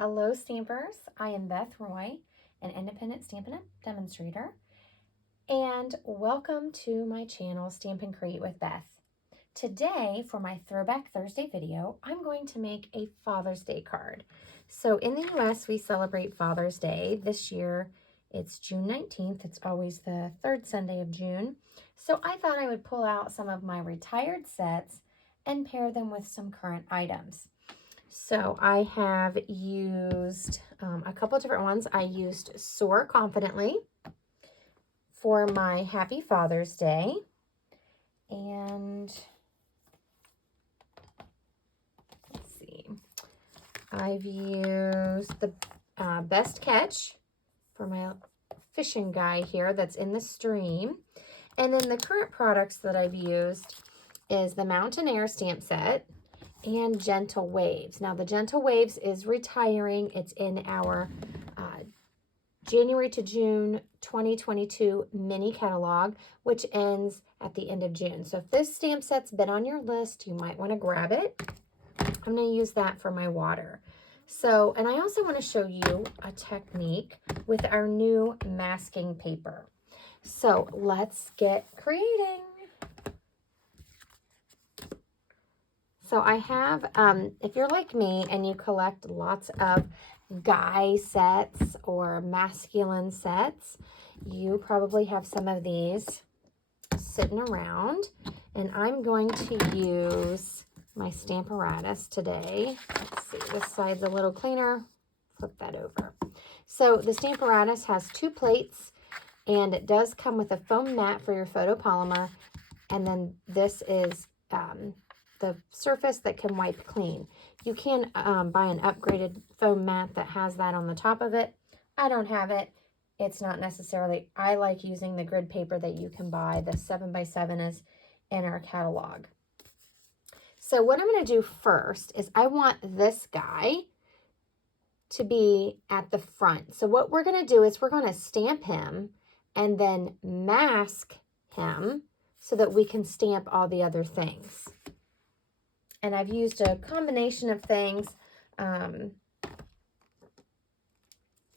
Hello Stampers, I am Beth Roy, an independent Stampin' Up! Demonstrator, and welcome to my channel Stamp and Create with Beth. Today, for my Throwback Thursday video, I'm going to make a Father's Day card. So in the US, we celebrate Father's Day. This year, it's June 19th. It's always the third Sunday of June. So I thought I would pull out some of my retired sets and pair them with some current items. So I have used a couple of different ones. I used Soar Confidently for my Happy Father's Day. And let's see, I've used the Best Catch for my fishing guy here that's in the stream. And then the current products that I've used is the Mountain Air stamp set and Gentle Waves. Now the Gentle Waves is retiring. It's in our January to June 2022 mini catalog, which ends at the end of June. So if this stamp set's been on your list, you might want to grab it. I'm going to use that for my water. So, and I also want to show you a technique with our new masking paper. So let's get creating. So I have, if you're like me and you collect lots of guy sets or masculine sets, you probably have some of these sitting around. And I'm going to use my Stamparatus today. Let's see, this side's a little cleaner. Flip that over. So the Stamparatus has 2 plates, and it does come with a foam mat for your photopolymer. And then this is the surface that can wipe clean. You can buy an upgraded foam mat that has that on the top of it. I don't have it. It's not necessarily, I like using the grid paper that you can buy. The 7x7 is in our catalog. So what I'm going to do first is I want this guy to be at the front. So what we're going to do is we're going to stamp him and then mask him so that we can stamp all the other things. And I've used a combination of things in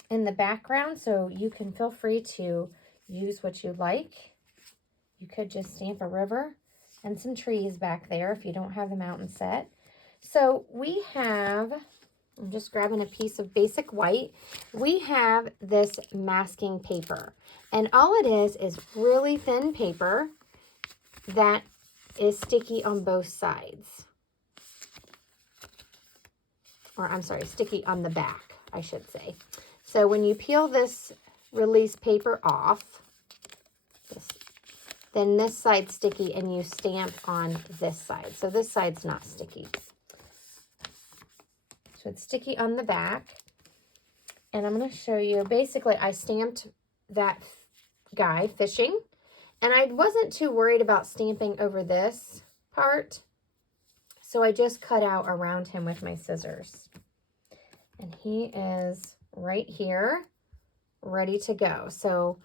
the background, so you can feel free to use what you like. You could just stamp a river and some trees back there if you don't have the mountain set. So we have, I'm just grabbing a piece of basic white. We have this masking paper, and all it is really thin paper that is sticky on both sides. Or I'm sorry, sticky on the back, I should say. So when you peel this release paper off, then this side's sticky and you stamp on this side. So this side's not sticky. So it's sticky on the back. And I'm going to show you, basically I stamped that guy fishing, and I wasn't too worried about stamping over this part. So I just cut out around him with my scissors. And he is right here, ready to go. So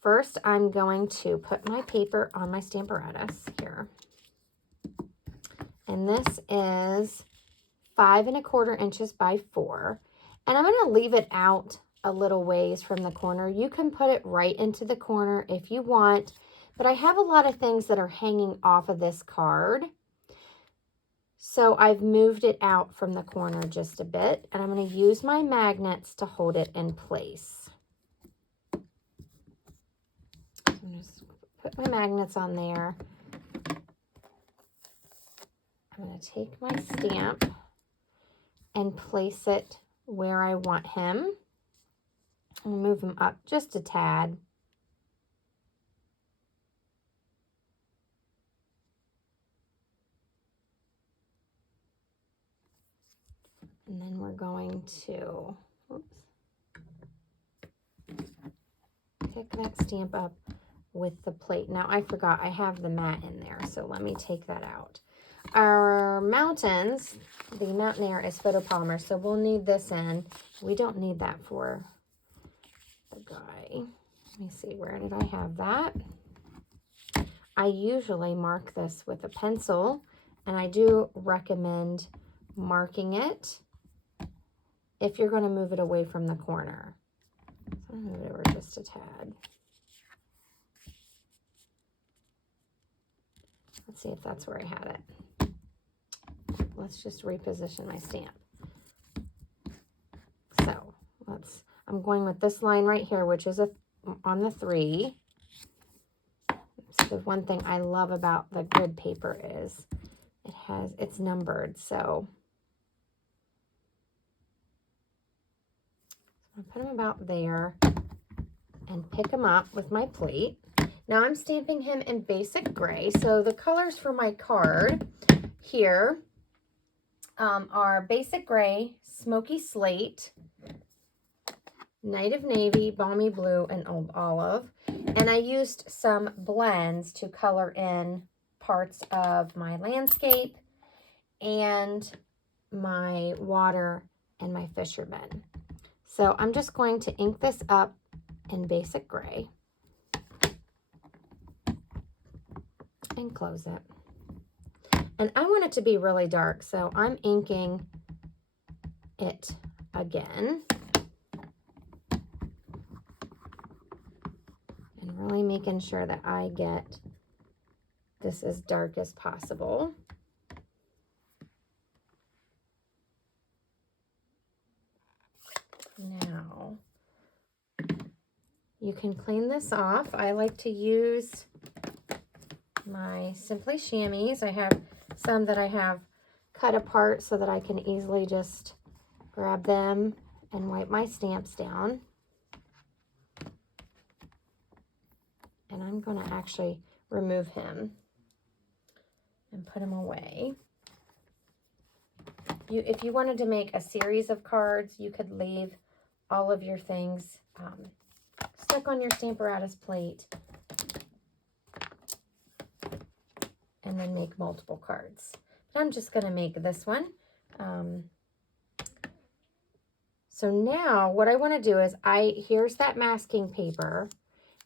first I'm going to put my paper on my Stamparatus here. And this is 5 1/4 inches by 4. And I'm going to leave it out a little ways from the corner. You can put it right into the corner if you want, but I have a lot of things that are hanging off of this card. So I've moved it out from the corner just a bit, and I'm going to use my magnets to hold it in place. So I'm going to put my magnets on there. I'm going to take my stamp and place it where I want him. I'll move him up just a tad. And then we're going to, pick that stamp up with the plate. Now I forgot I have the mat in there, so let me take that out. Our mountains, the Mountain Air is photopolymer, so we'll need this in. We don't need that for the guy. Let me see, where did I have that? I usually mark this with a pencil, and I do recommend marking it if you're going to move it away from the corner. So I'm going to move it over just a tad. Let's see if that's where I had it. Let's just reposition my stamp. So I'm going with this line right here, which is on the 3. So the one thing I love about the grid paper is it's numbered. So I'll put them about there and pick them up with my plate. Now I'm stamping him in basic gray. So the colors for my card here are basic gray, smoky slate, night of navy, balmy blue, and old olive. And I used some blends to color in parts of my landscape and my water and my fishermen. So I'm just going to ink this up in basic gray and close it. And I want it to be really dark, so I'm inking it again. And really making sure that I get this as dark as possible. Now, you can clean this off. I like to use my Simply Chamois. I have some that I have cut apart so that I can easily just grab them and wipe my stamps down. And I'm going to actually remove him and put him away. If you wanted to make a series of cards, you could leave all of your things stuck on your Stamparatus plate and then make multiple cards. But I'm just going to make this one. So now what I want to do is here's that masking paper.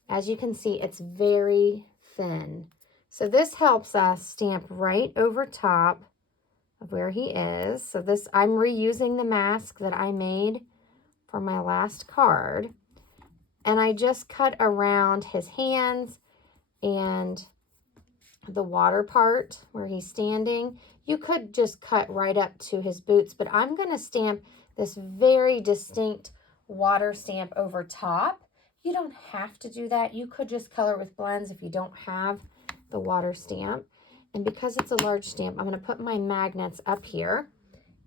As you can see, it's very thin. So this helps us stamp right over top of where he is. So this, I'm reusing the mask that I made for my last card. And I just cut around his hands and the water part where he's standing. You could just cut right up to his boots, but I'm going to stamp this very distinct water stamp over top. You don't have to do that. You could just color with blends if you don't have the water stamp. And because it's a large stamp, I'm going to put my magnets up here.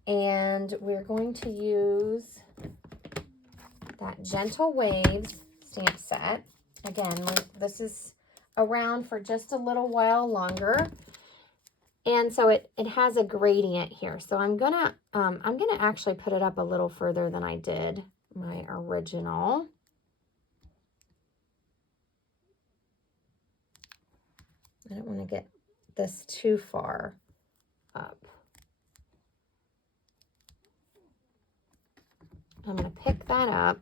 And we're going to use that Gentle Waves stamp set. Again, this is around for just a little while longer. And so it has a gradient here. So I'm gonna actually put it up a little further than I did my original. I don't want to get this too far up. I'm going to pick that up,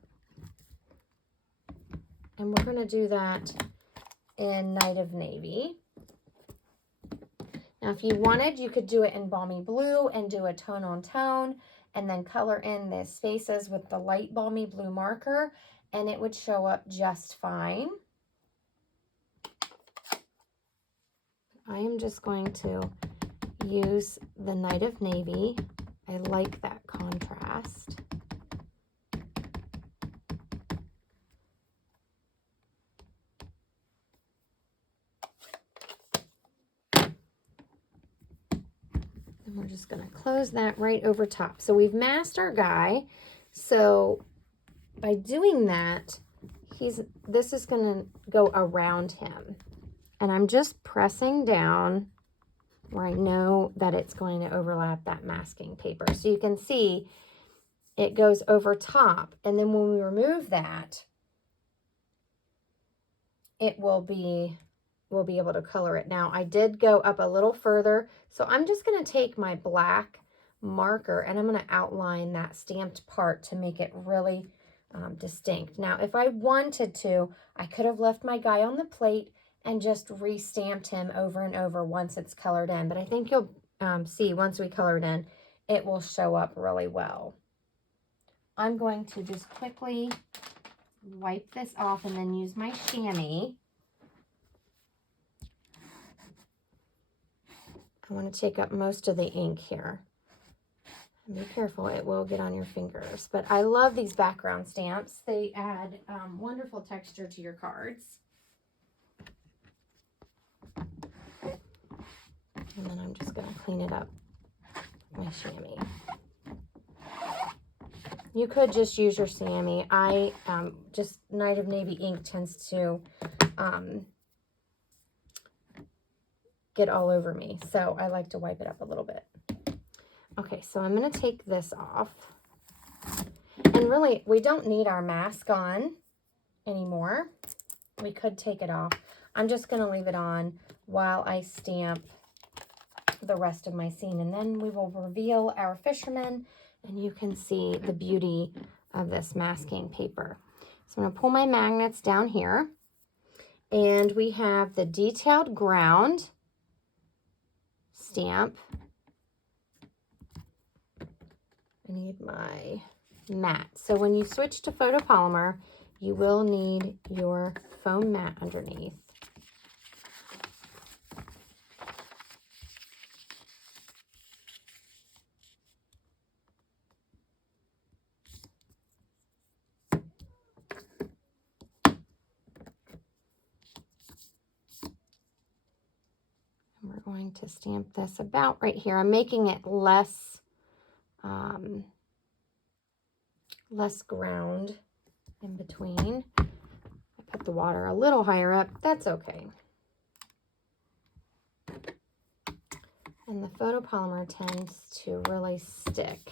and we're going to do that in Night of Navy. Now, if you wanted, you could do it in Balmy Blue and do a tone on tone, and then color in the spaces with the light Balmy Blue marker, and it would show up just fine. I am just going to use the Night of Navy. I like that contrast. And we're just going to close that right over top. So we've masked our guy. So by doing that, this is going to go around him. And I'm just pressing down where I know that it's going to overlap that masking paper. So you can see it goes over top. And then when we remove that, we'll be able to color it. Now, I did go up a little further. So I'm just going to take my black marker and I'm going to outline that stamped part to make it really distinct. Now, if I wanted to, I could have left my guy on the plate and just re-stamped him over and over once it's colored in. But I think you'll see once we color it in, it will show up really well. I'm going to just quickly wipe this off and then use my chamois. I want to take up most of the ink here. And be careful, it will get on your fingers. But I love these background stamps. They add wonderful texture to your cards. And then I'm just going to clean it up with my chamois. You could just use your chamois. I just Night of Navy ink tends to get all over me, so I like to wipe it up a little bit. Okay, so I'm going to take this off. And really, we don't need our mask on anymore. We could take it off. I'm just going to leave it on while I stamp the rest of my scene, and then we will reveal our fisherman, and you can see the beauty of this masking paper. So I'm going to pull my magnets down here, and we have the detailed ground stamp. I need my mat. So when you switch to photopolymer, you will need your foam mat underneath. We're going to stamp this about right here. I'm making it less ground in between. I put the water a little higher up. That's okay. And the photopolymer tends to really stick.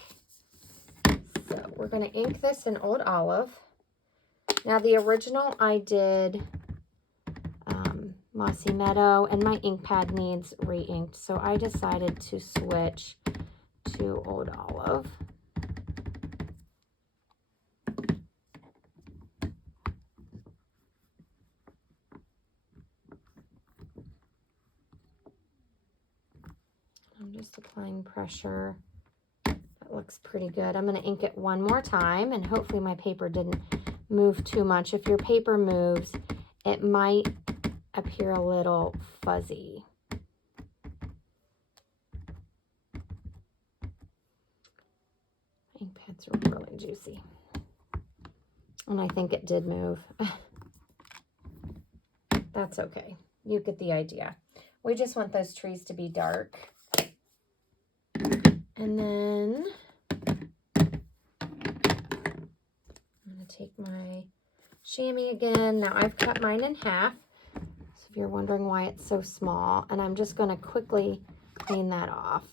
So we're going to ink this in Old Olive. Now the original I did Mossy Meadow, and my ink pad needs re-inked, so I decided to switch to Old Olive. I'm just applying pressure. That looks pretty good. I'm going to ink it one more time, and hopefully my paper didn't move too much. If your paper moves, it might appear a little fuzzy. Ink pads are really juicy. And I think it did move. That's okay. You get the idea. We just want those trees to be dark. And then I'm going to take my chamois again. Now I've cut mine in half. So if you're wondering why it's so small, and I'm just going to quickly clean that off.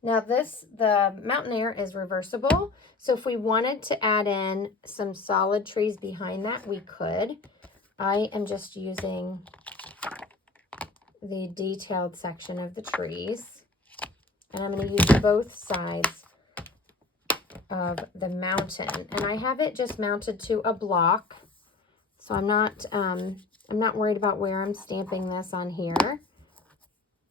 Now the Mountain Air is reversible, so if we wanted to add in some solid trees behind that, we could. I am just using the detailed section of the trees, and I'm going to use both sides of the mountain, and I have it just mounted to a block, so I'm not worried about where I'm stamping this on here,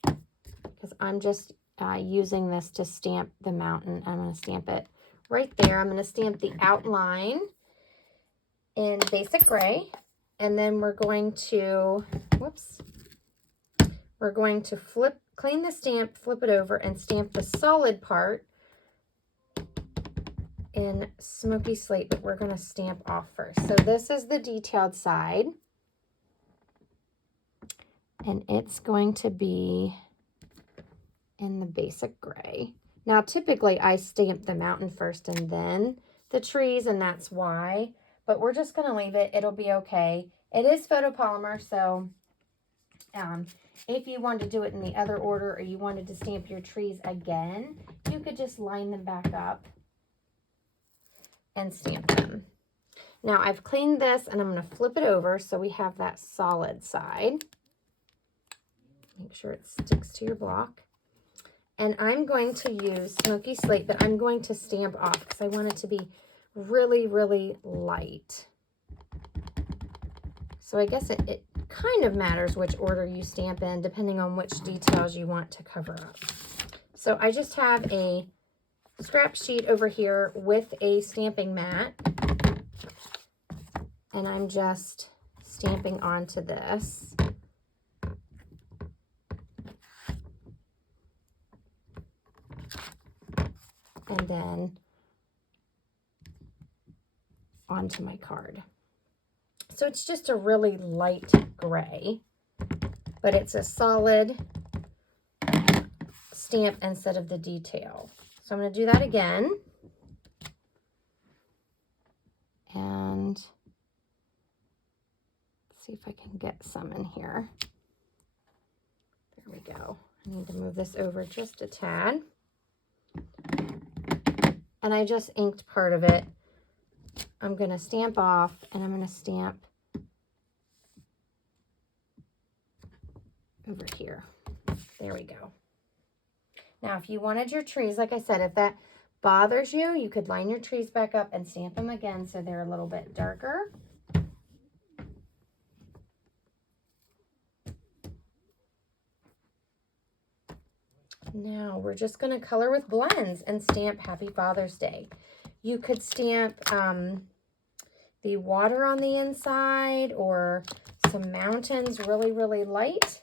because I'm just using this to stamp the mountain. I'm going to stamp it right there. I'm going to stamp the outline in basic gray, and then we're going to, we're going to clean the stamp, flip it over, and stamp the solid part in smoky slate, but we're going to stamp off first. So this is the detailed side, and it's going to be in the basic gray. Now typically I stamp the mountain first and then the trees, and that's why, but we're just going to leave it. It'll be okay. It is photopolymer, so if you wanted to do it in the other order, or you wanted to stamp your trees again, you could just line them back up and stamp them. Now I've cleaned this, and I'm going to flip it over so we have that solid side. Make sure it sticks to your block. And I'm going to use smoky slate, but I'm going to stamp off because I want it to be really, really light. So I guess kind of matters which order you stamp in, depending on which details you want to cover up. So I just have a scrap sheet over here with a stamping mat, and I'm just stamping onto this. And then onto my card. So it's just a really light gray, but it's a solid stamp instead of the detail. So I'm going to do that again. And see if I can get some in here. There we go. I need to move this over just a tad. And I just inked part of it. I'm going to stamp off, and I'm going to stamp over here. There we go. Now, if you wanted your trees, like I said, if that bothers you, you could line your trees back up and stamp them again so they're a little bit darker. Now, we're just going to color with blends and stamp Happy Father's Day. You could stamp the water on the inside, or some mountains really, really light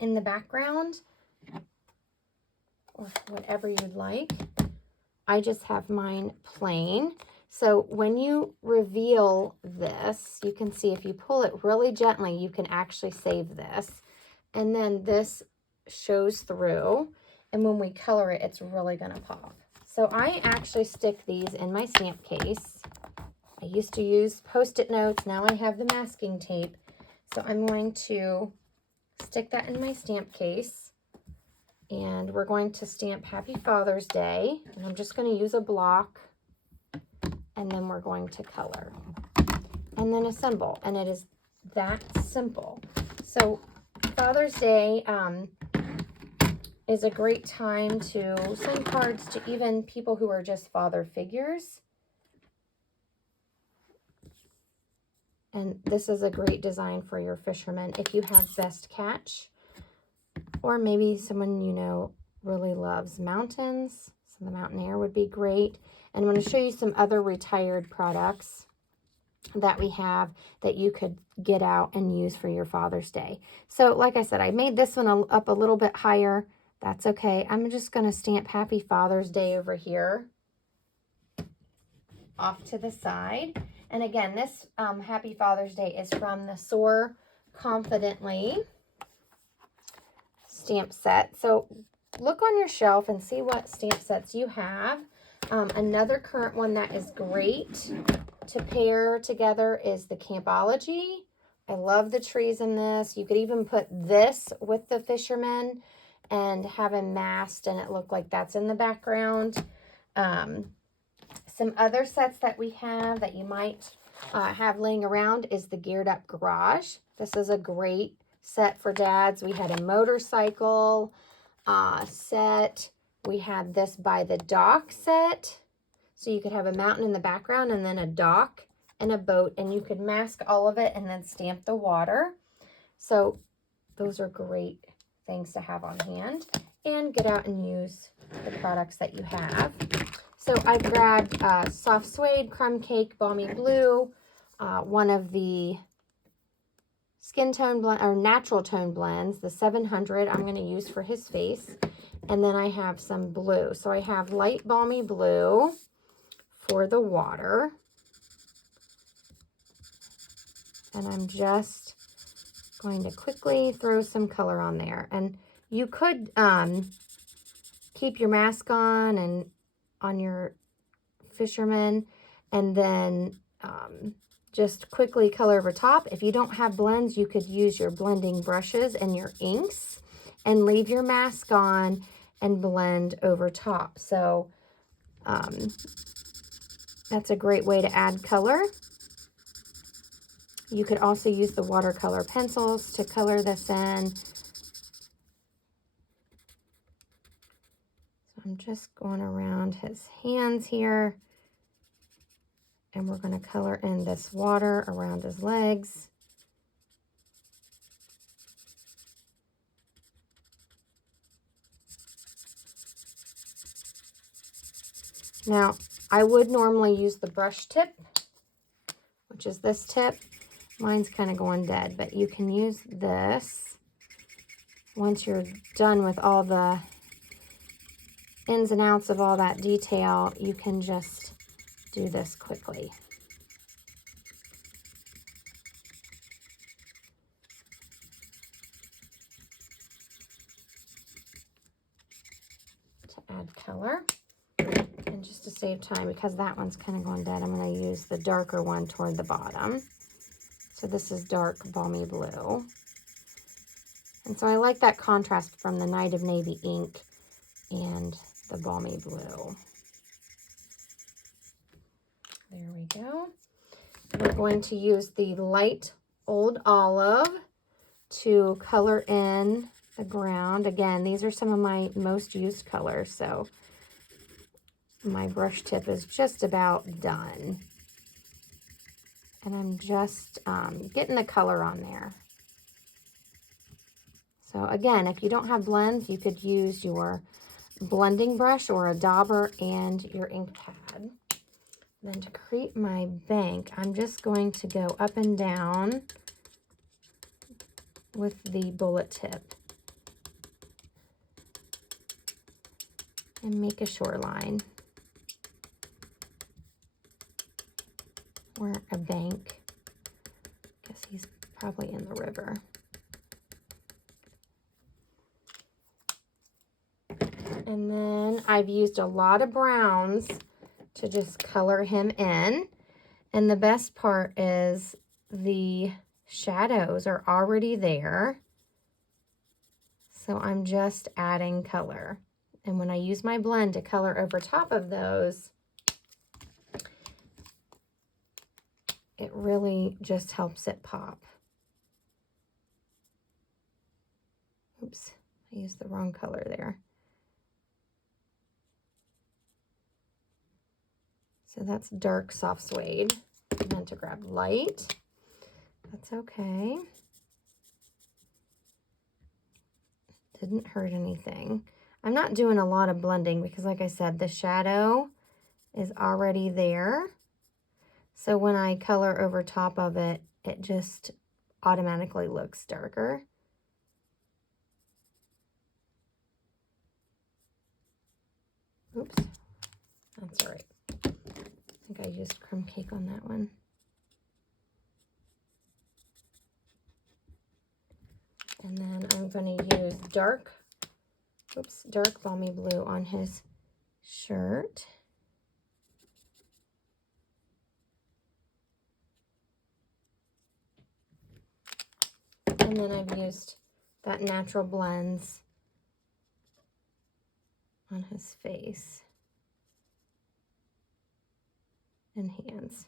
in the background, or whatever you'd like. I just have mine plain. So when you reveal this, you can see if you pull it really gently, you can actually save this. And then this shows through, and when we color it, it's really going to pop. So I actually stick these in my stamp case. I used to use Post-it notes. Now I have the masking tape. So I'm going to stick that in my stamp case. And we're going to stamp Happy Father's Day. And I'm just going to use a block. And then we're going to color. And then assemble. And it is that simple. So Father's Day is a great time to send cards to even people who are just father figures. And this is a great design for your fishermen if you have Best Catch, or maybe someone you know really loves mountains. So the Mountain Air would be great. And I'm going to show you some other retired products that we have that you could get out and use for your Father's Day. So like I said, I made this one up a little bit higher. That's okay. I'm just going to stamp Happy Father's Day over here off to the side. And again, this Happy Father's Day is from the Soar Confidently stamp set. So look on your shelf and see what stamp sets you have. Another current one that is great to pair together is the Campology. I love the trees in this. You could even put this with the fisherman and have him masked and it look like that's in the background. Some other sets that we have that you might have laying around is the Geared Up Garage. This is a great set for dads. We had a motorcycle set. We had this By the Dock set. So you could have a mountain in the background and then a dock and a boat, and you could mask all of it and then stamp the water. So those are great things to have on hand and get out and use the products that you have. So I grabbed Soft Suede, Crumb Cake, Balmy Blue, one of the skin tone blend or natural tone blends, the 700 I'm going to use for his face. And then I have some blue. So I have light Balmy Blue for the water. And I'm just going to quickly throw some color on there. And you could keep your mask on and on your fisherman, and then just quickly color over top. If you don't have blends, you could use your blending brushes and your inks and leave your mask on and blend over top. So that's a great way to add color. You could also use the watercolor pencils to color this in. So I'm just going around his hands here. And we're going to color in this water around his legs. Now, I would normally use the brush tip, which is this tip. Mine's kind of going dead, but you can use this. Once you're done with all the ins and outs of all that detail, you can just do this quickly. To add color. And just to save time, because that one's kind of going dead, I'm going to use the darker one toward the bottom. So this is dark balmy blue. And so I like that contrast from the Night of Navy ink and the balmy blue. There we go. We're going to use the light Old Olive to color in the ground. Again, these are some of my most used colors, so my brush tip is just about done. And I'm just getting the color on there. So again, if you don't have blends, you could use your blending brush or a dauber and your ink pad. Then to create my bank, I'm just going to go up and down with the bullet tip and make a shoreline or a bank. I guess he's probably in the river. And then I've used a lot of browns to just color him in. And the best part is the shadows are already there. So I'm just adding color. And when I use my blend to color over top of those, it really just helps it pop. Oops, I used the wrong color there. So that's dark soft suede. I meant to grab light. That's okay. Didn't hurt anything. I'm not doing a lot of blending because, like I said, the shadow is already there. So when I color over top of it, it just automatically looks darker. Oops, that's all right. I think I used crumb cake on that one. And then I'm going to use dark balmy blue on his shirt. And then I've used that Natural Blends on his face and hands.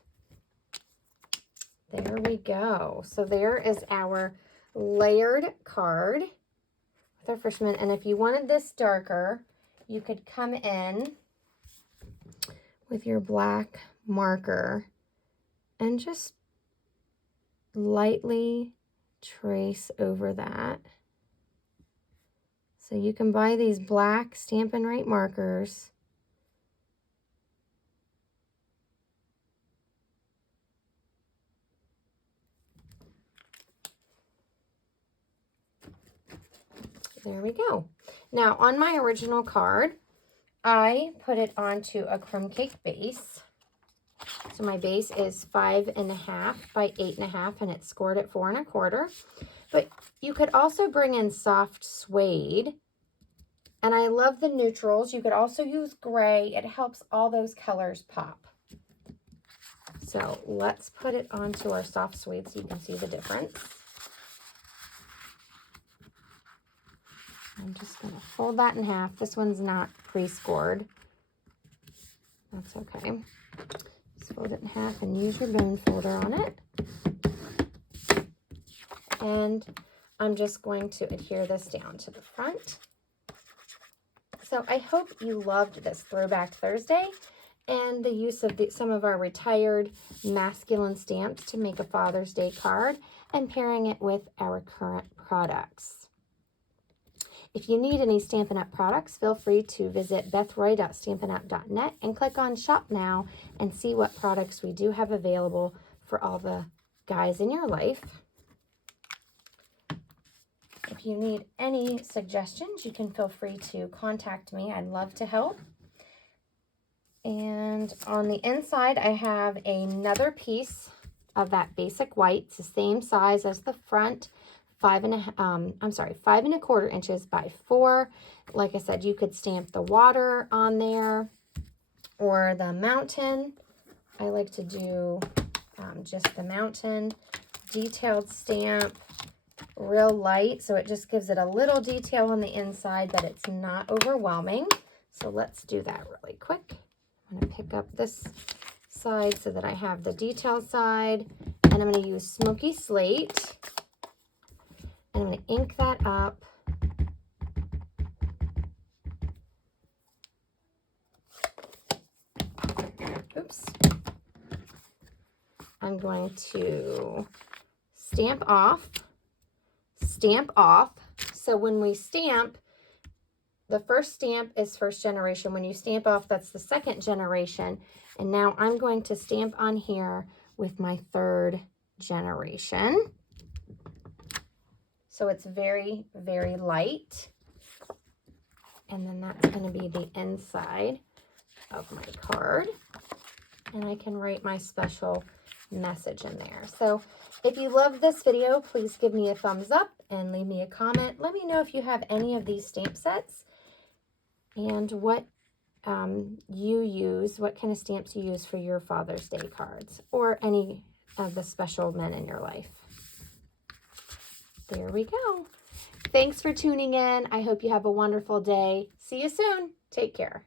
There we go. So there is our layered card with our fisherman. And if you wanted this darker, you could come in with your black marker and just lightly trace over that. So you can buy these black Stampin' Right markers. There we go. Now on my original card, I put it onto a crumb cake base. So my base is 5.5 by 8.5, and it's scored at 4 1/4. But you could also bring in soft suede. And I love the neutrals. You could also use gray. It helps all those colors pop. So let's put it onto our soft suede so you can see the difference. I'm just going to fold that in half. This one's not pre-scored. That's okay. Just fold it in half and use your bone folder on it. And I'm just going to adhere this down to the front. So I hope you loved this Throwback Thursday and the use of some of our retired masculine stamps to make a Father's Day card and pairing it with our current products. If you need any Stampin' Up! Products, feel free to visit bethroy.stampinup.net and click on Shop Now and see what products we do have available for all the guys in your life. If you need any suggestions, you can feel free to contact me. I'd love to help. And on the inside, I have another piece of that basic white. It's the same size as the front, 5¼ inches by 4. Like I said, you could stamp the water on there or the mountain. I like to do just the mountain detailed stamp, real light, so it just gives it a little detail on the inside, but it's not overwhelming. So let's do that really quick. I'm going to pick up this side so that I have the detail side, and I'm going to use Smoky Slate, and I'm going to ink that up. Oops. I'm going to stamp off. So when we stamp, the first stamp is first generation. When you stamp off, that's the second generation. And now I'm going to stamp on here with my third generation. So it's very, very light. And then that's going to be the inside of my card. And I can write my special message in there. So if you love this video, please give me a thumbs up and leave me a comment. Let me know if you have any of these stamp sets and what you use, what kind of stamps you use for your Father's Day cards or any of the special men in your life. There we go. Thanks for tuning in. I hope you have a wonderful day. See you soon. Take care.